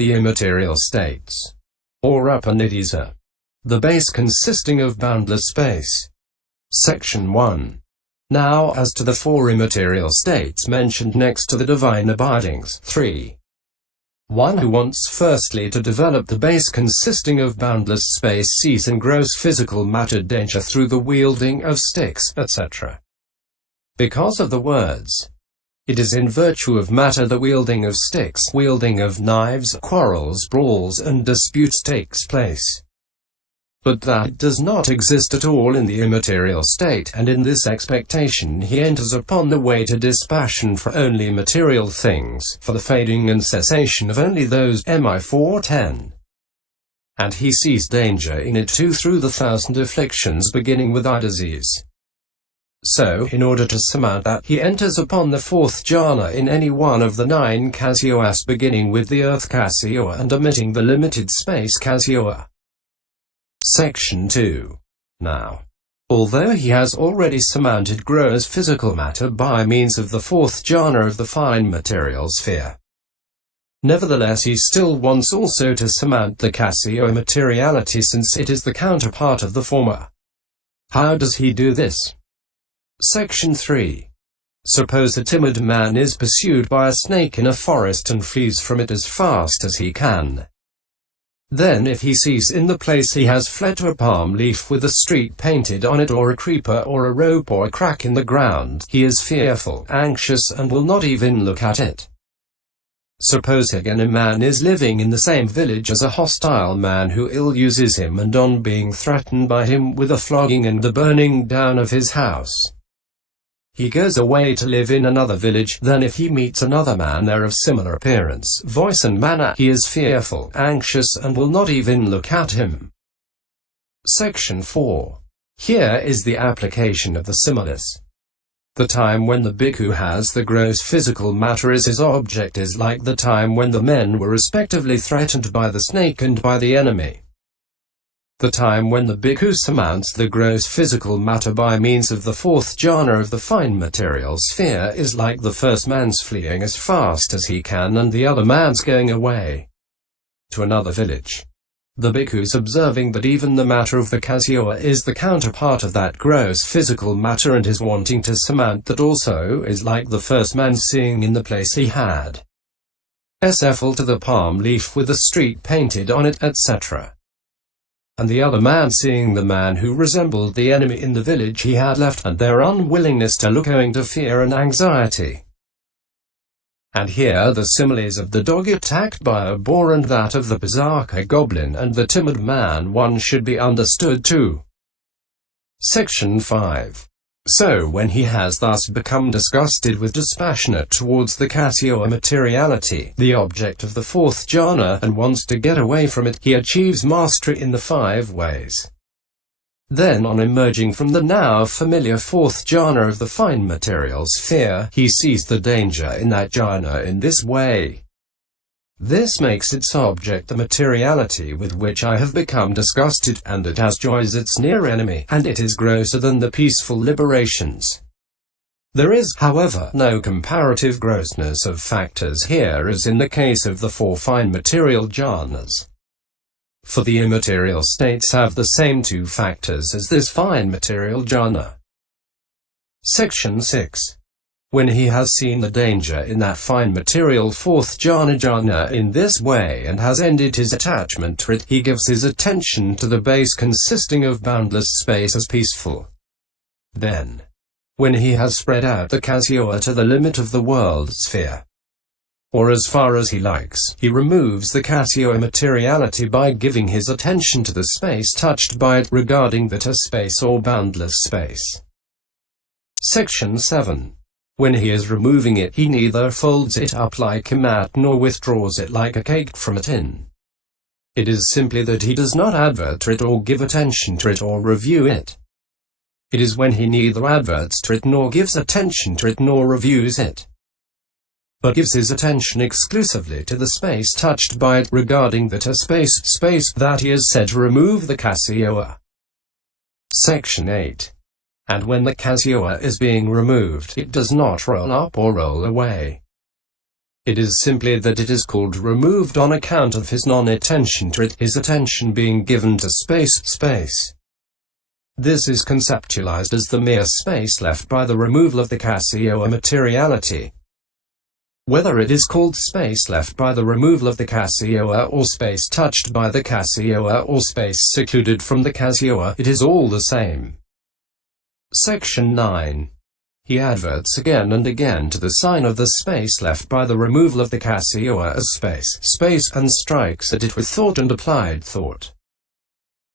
The immaterial states, or upanidisa. The base consisting of boundless space. Section 1. Now as to the four immaterial states mentioned next to the divine abidings. 3. One who wants firstly to develop the base consisting of boundless space sees in gross physical matter danger through the wielding of sticks, etc. Because of the words, it is in virtue of matter the wielding of sticks, wielding of knives, quarrels, brawls, and disputes takes place. But that does not exist at all in the immaterial state, and in this expectation he enters upon the way to dispassion for only material things, for the fading and cessation of only those. Mi 4:10. And he sees danger in it too through the thousand afflictions beginning with eye disease. So, in order to surmount that, he enters upon the fourth jhana in any one of the 9 kasioas beginning with the earth kasioa and omitting the limited space kasioa. Section 2. Now, although he has already surmounted gross physical matter by means of the fourth jhana of the fine material sphere, nevertheless he still wants also to surmount the kasioa materiality, since it is the counterpart of the former. How does he do this? Section 3. Suppose a timid man is pursued by a snake in a forest and flees from it as fast as he can. Then if he sees in the place he has fled to a palm leaf with a streak painted on it, or a creeper, or a rope, or a crack in the ground, he is fearful, anxious, and will not even look at it. Suppose again a man is living in the same village as a hostile man who ill-uses him, and on being threatened by him with a flogging and the burning down of his house, he goes away to live in another village. Then if he meets another man there of similar appearance, voice and manner, he is fearful, anxious, and will not even look at him. Section 4. Here is the application of the similes. The time when the bhikkhu has the gross physical matter as his object is like the time when the men were respectively threatened by the snake and by the enemy. The time when the bhikkhu surmounts the gross physical matter by means of the fourth jhana of the fine material sphere is like the first man's fleeing as fast as he can and the other man's going away to another village. The bhikkhus, observing that even the matter of the kasioa is the counterpart of that gross physical matter and is wanting to surmount that also, is like the first man seeing in the place he had sfl to the palm leaf with a streak painted on it, etc. And the other man seeing the man who resembled the enemy in the village he had left, and their unwillingness to look owing to fear and anxiety. And here the similes of the dog attacked by a boar and that of the berserker goblin and the timid man one should be understood too. Section 5. So when he has thus become disgusted with dispassionate towards the kasioa materiality, the object of the fourth jhana, and wants to get away from it, he achieves mastery in the 5 ways. Then on emerging from the now familiar fourth jhana of the fine material sphere, he sees the danger in that jhana in this way. This makes its object the materiality with which I have become disgusted, and it has joy as its near enemy, and it is grosser than the peaceful liberations. There is, however, no comparative grossness of factors here as in the case of the 4 fine material jhanas. For the immaterial states have the same 2 factors as this fine material jhana. Section 6. When he has seen the danger in that fine material fourth jhana in this way and has ended his attachment to it, he gives his attention to the base consisting of boundless space as peaceful. Then, when he has spread out the kasioa to the limit of the world sphere, or as far as he likes, he removes the kasioa materiality by giving his attention to the space touched by it, regarding that as space or boundless space. Section 7. When he is removing it, he neither folds it up like a mat nor withdraws it like a cake from a tin. It is simply that he does not advert to it or give attention to it or review it. It is when he neither adverts to it nor gives attention to it nor reviews it, but gives his attention exclusively to the space touched by it, regarding that as space, that he is said to remove the kasioa. Section 8. And when the kasioa is being removed, it does not roll up or roll away. It is simply that it is called removed on account of his non-attention to it, his attention being given to space. This is conceptualized as the mere space left by the removal of the kasioa materiality. Whether it is called space left by the removal of the kasioa, or space touched by the kasioa, or space secluded from the kasioa, it is all the same. Section 9. He adverts again and again to the sign of the space left by the removal of the kasioa as space, and strikes at it with thought and applied thought.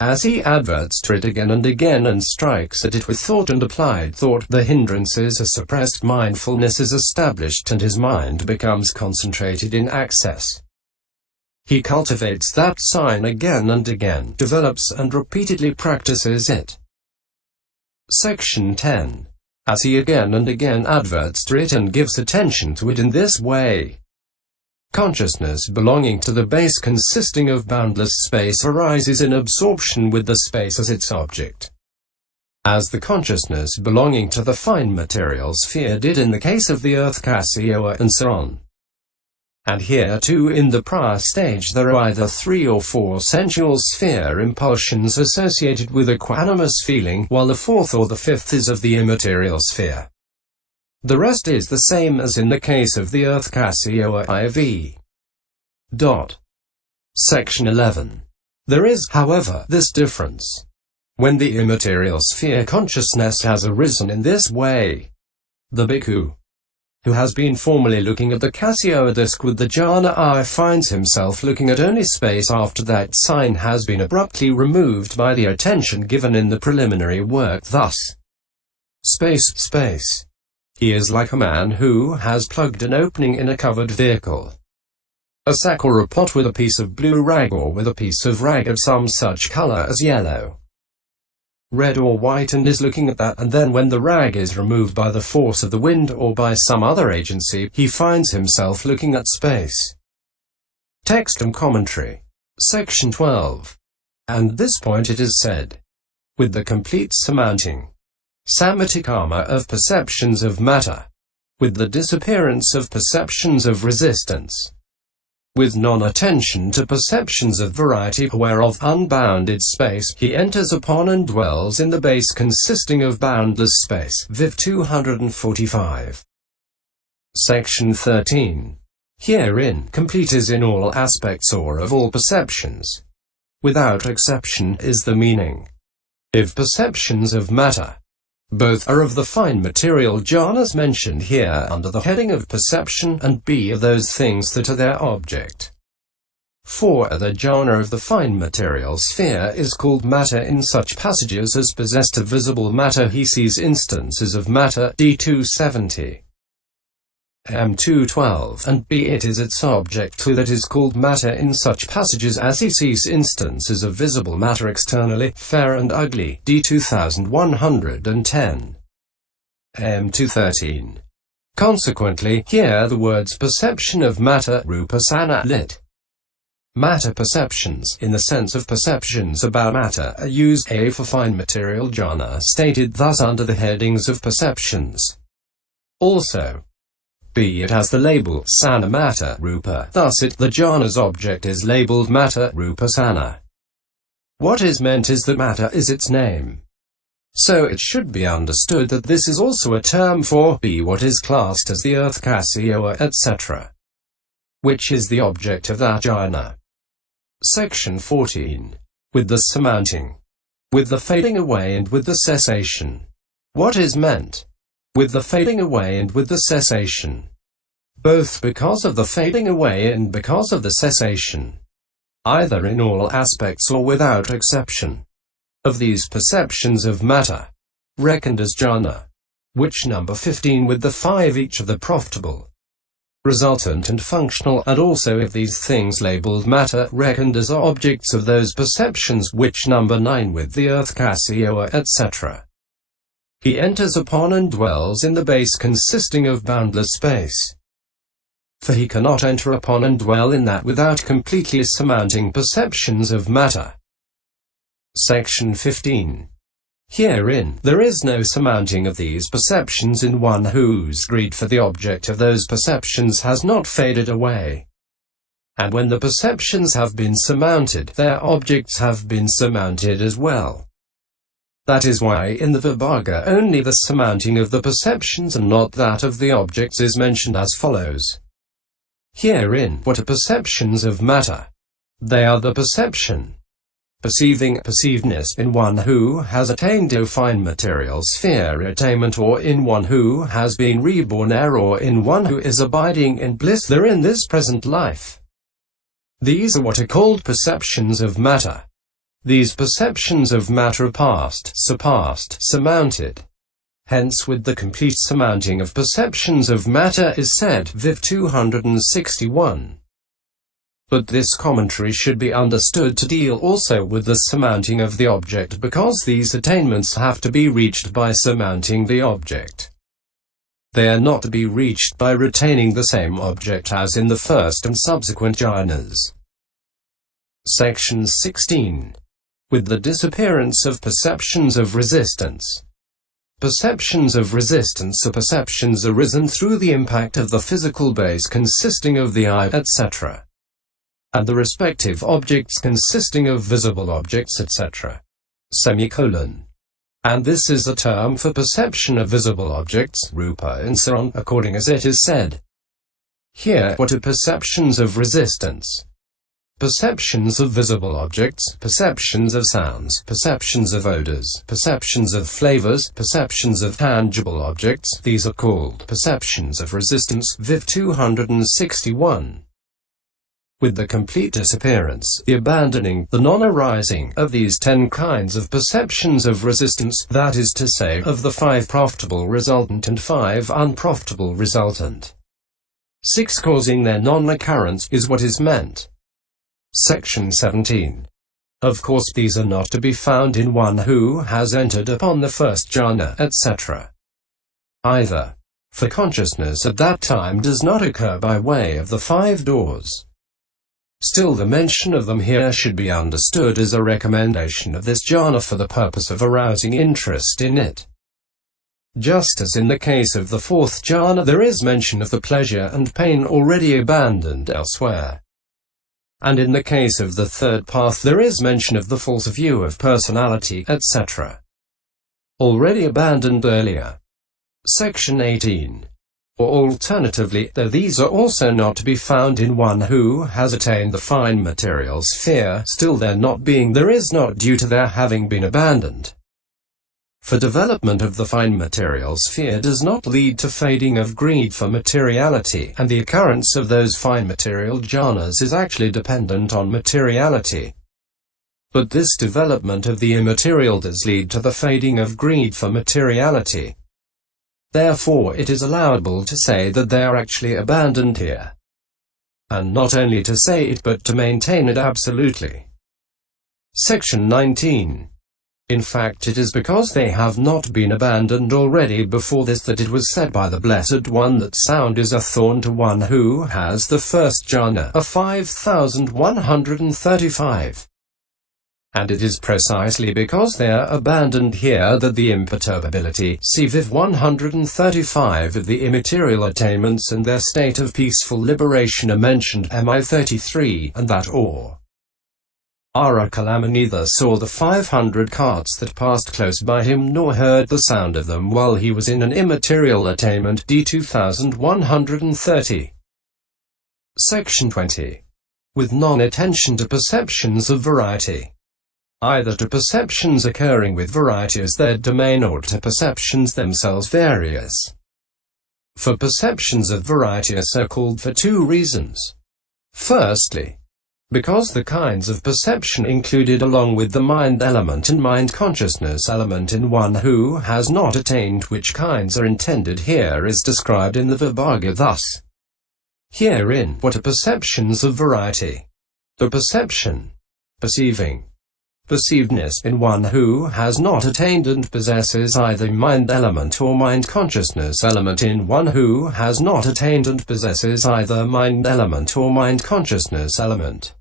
As he adverts to it again and again and strikes at it with thought and applied thought, the hindrances are suppressed, mindfulness is established, and his mind becomes concentrated in access. He cultivates that sign again and again, develops and repeatedly practices it. Section 10. As he again and again adverts to it and gives attention to it in this way, consciousness belonging to the base consisting of boundless space arises in absorption with the space as its object, as the consciousness belonging to the fine material sphere did in the case of the earth kasioa, and so on. And here too in the prior stage there are either 3 or 4 sensual sphere impulsions associated with a quanimous feeling, while the 4th or the 5th is of the immaterial sphere. The rest is the same as in the case of the earth kasioa IV. Section 11. There is, however, this difference. When the immaterial sphere consciousness has arisen in this way, the bhikkhu, who has been formerly looking at the kasioa disk with the jhana eye, finds himself looking at only space after that sign has been abruptly removed by the attention given in the preliminary work. Thus, space. He is like a man who has plugged an opening in a covered vehicle, a sack or a pot, with a piece of blue rag, or with a piece of rag of some such color as yellow, red or white, and is looking at that, and then when the rag is removed by the force of the wind or by some other agency, he finds himself looking at space. Text and commentary. Section 12. And this point it is said, with the complete surmounting, sammatikama, of perceptions of matter, with the disappearance of perceptions of resistance, with non-attention to perceptions of variety, whereof unbounded space, he enters upon and dwells in the base consisting of boundless space. Viv 245. Section 13. Herein, complete is in all aspects or of all perceptions, without exception, is the meaning. If perceptions of matter, both are of the fine material jhanas mentioned here under the heading of perception, and b of those things that are their object. For the jhana of the fine material sphere is called matter in such passages as possessed of visible matter. He sees instances of matter, D270. M212, and b it is its object too that is called matter in such passages as he sees instances of visible matter externally, fair and ugly, D2110. M213. Consequently, here the words perception of matter, rupasana, lit. Matter perceptions, in the sense of perceptions about matter, are used a for fine material jhana, stated thus under the headings of perceptions. Also, b it has the label sana matter rupa, thus the jhana's object is labeled matter rupa sana. What is meant is that matter is its name. So it should be understood that this is also a term for b what is classed as the earth kasioa, etc., which is the object of that jhana. Section 14. With the surmounting, with the fading away and with the cessation. What is meant with the fading away and with the cessation? Both because of the fading away and because of the cessation, either in all aspects or without exception, of these perceptions of matter, reckoned as jhana, which number 15 with the 5 each of the profitable, resultant and functional, and also of these things labeled matter, reckoned as objects of those perceptions, which number 9 with the earth kasioa, etc. He enters upon and dwells in the base consisting of boundless space. For he cannot enter upon and dwell in that without completely surmounting perceptions of matter. Section 15. Herein, there is no surmounting of these perceptions in one whose greed for the object of those perceptions has not faded away. And when the perceptions have been surmounted, their objects have been surmounted as well. That is why in the Vibhaga only the surmounting of the perceptions and not that of the objects is mentioned as follows. Herein, what are perceptions of matter? They are the perception, perceiving, perceivedness in one who has attained a fine material sphere attainment, or in one who has been reborn there, or in one who is abiding in bliss there in this present life. These are what are called perceptions of matter. These perceptions of matter are past, surpassed, surmounted. Hence with the complete surmounting of perceptions of matter is said, Viv 261. But this commentary should be understood to deal also with the surmounting of the object, because these attainments have to be reached by surmounting the object. They are not to be reached by retaining the same object as in the first and subsequent jhanas. Section 16. With the disappearance of perceptions of resistance. Perceptions of resistance are perceptions arisen through the impact of the physical base consisting of the eye, etc., and the respective objects consisting of visible objects, etc. And this is a term for perception of visible objects, rupa and so on, according as it is said. Here, what are perceptions of resistance? Perceptions of visible objects, perceptions of sounds, perceptions of odors, perceptions of flavors, perceptions of tangible objects, these are called perceptions of resistance, Viv 261. With the complete disappearance, the abandoning, the non-arising, of these 10 kinds of perceptions of resistance, that is to say, of the 5 profitable resultant and 5 unprofitable resultant, 6 causing their non-occurrence, is what is meant. Section 17. Of course these are not to be found in one who has entered upon the first jhana, etc. either, for consciousness at that time does not occur by way of the 5 doors. Still the mention of them here should be understood as a recommendation of this jhana for the purpose of arousing interest in it. Just as in the case of the 4th jhana there is mention of the pleasure and pain already abandoned elsewhere. And in the case of the 3rd path there is mention of the false view of personality, etc., already abandoned earlier. Section 18. Or alternatively, though these are also not to be found in one who has attained the fine material sphere, still their not being there is not due to their having been abandoned. For development of the fine material sphere does not lead to fading of greed for materiality, and the occurrence of those fine material jhanas is actually dependent on materiality. But this development of the immaterial does lead to the fading of greed for materiality. Therefore it is allowable to say that they are actually abandoned here. And not only to say it but to maintain it absolutely. Section 19. In fact it is because they have not been abandoned already before this that it was said by the Blessed One that sound is a thorn to one who has the first jhana, a 5135. And it is precisely because they are abandoned here that the imperturbability, see Viv 135 of the immaterial attainments and their state of peaceful liberation are mentioned, MI 33, and that Arakalama neither saw the 500 carts that passed close by him nor heard the sound of them while he was in an immaterial attainment, D 2130. Section 20. With non-attention to perceptions of variety. Either to perceptions occurring with variety as their domain or to perceptions themselves various. For perceptions of variety are so called for 2 reasons. Firstly, because the kinds of perception included along with the mind element and mind consciousness element in one who has not attained which kinds are intended here is described in the Vibhaga thus. Herein, what are perceptions of variety? The perception, perceiving, perceivedness in one who has not attained and possesses either mind element or mind consciousness element in one who has not attained and possesses either mind element or mind consciousness element.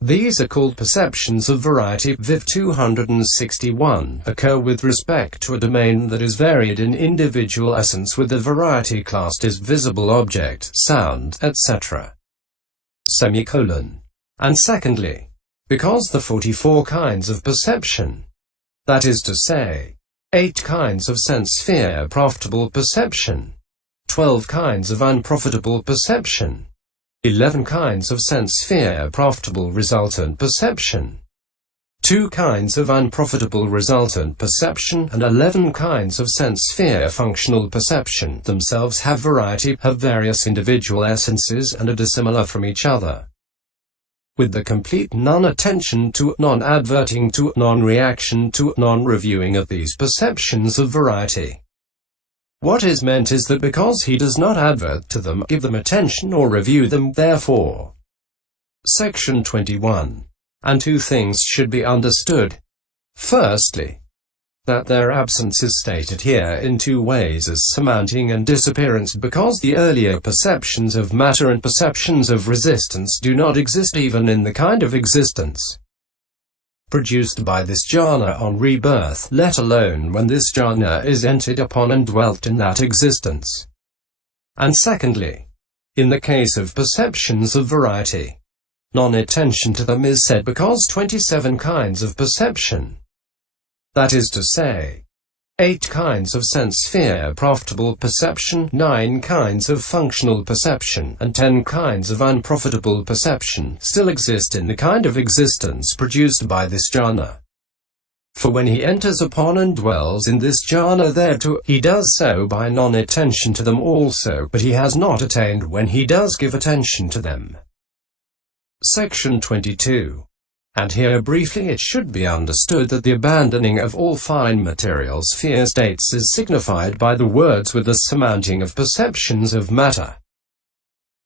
These are called perceptions of variety. Viv 261 occur with respect to a domain that is varied in individual essence, with the variety classed as visible object, sound, etc. And secondly, because the 44 kinds of perception, that is to say, 8 kinds of sense sphere profitable perception, 12 kinds of unprofitable perception, 11 kinds of sense sphere profitable resultant perception, 2 kinds of unprofitable resultant perception, and 11 kinds of sense sphere functional perception themselves have variety, have various individual essences, and are dissimilar from each other. With the complete non-attention to, non-adverting to, non-reaction to, non-reviewing of these perceptions of variety. What is meant is that because he does not advert to them, give them attention, or review them, therefore. Section 21. And 2 things should be understood. Firstly, that their absence is stated here in 2 ways, as surmounting and disappearance, because the earlier perceptions of matter and perceptions of resistance do not exist even in the kind of existence produced by this jhana on rebirth, let alone when this jhana is entered upon and dwelt in that existence. And secondly, in the case of perceptions of variety, non-attention to them is said because 27 kinds of perception, that is to say, 8 kinds of sense sphere profitable perception, 9 kinds of functional perception, and 10 kinds of unprofitable perception, still exist in the kind of existence produced by this jhana. For when he enters upon and dwells in this jhana thereto, he does so by non-attention to them also, but he has not attained when he does give attention to them. Section 22. And here briefly it should be understood that the abandoning of all fine material sphere states is signified by the words with the surmounting of perceptions of matter,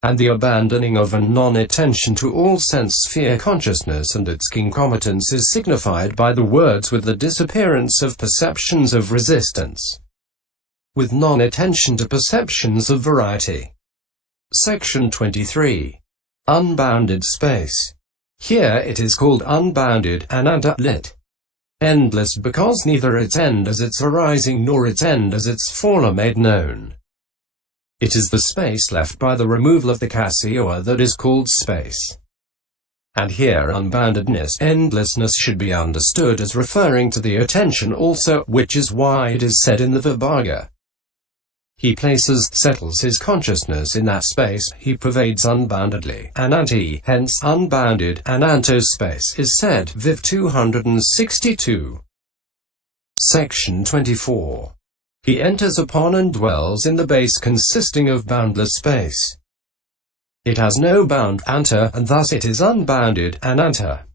and the abandoning of and non-attention to all sense sphere consciousness and its concomitants is signified by the words with the disappearance of perceptions of resistance, with non-attention to perceptions of variety. Section 23. Unbounded space. Here it is called unbounded, ananta, lit. Endless, because neither its end as its arising nor its end as its fall are made known. It is the space left by the removal of the kasioa that is called space. And here unboundedness, endlessness, should be understood as referring to the attention also, which is why it is said in the Vibhaga, he settles his consciousness in that space, he pervades unboundedly, ananti, hence unbounded, anantos space is said, Viv 262. Section 24. He enters upon and dwells in the base consisting of boundless space. It has no bound, anta, and thus it is unbounded, ananta.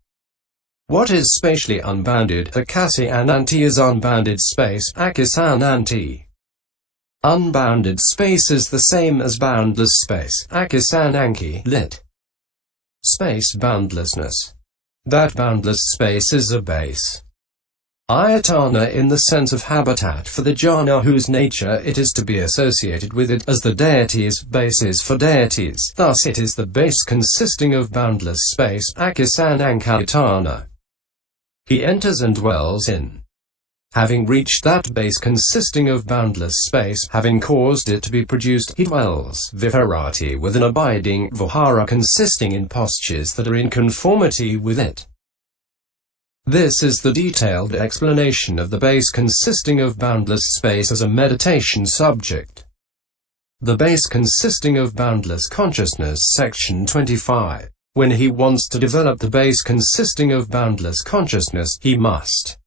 What is spatially unbounded? Akasi ananti is unbounded space, akisananti. Unbounded space is the same as boundless space, akisananki, lit. Space boundlessness. That boundless space is a base. Ayatana in the sense of habitat for the jhana whose nature it is to be associated with it, as the deity's base is for deities. Thus it is the base consisting of boundless space, akisanankaitana. He enters and dwells in. Having reached that base consisting of boundless space, having caused it to be produced, he dwells, viharati, with an abiding, vihara, consisting in postures that are in conformity with it. This is the detailed explanation of the base consisting of boundless space as a meditation subject. The base consisting of boundless consciousness, section 25. When he wants to develop the base consisting of boundless consciousness, he must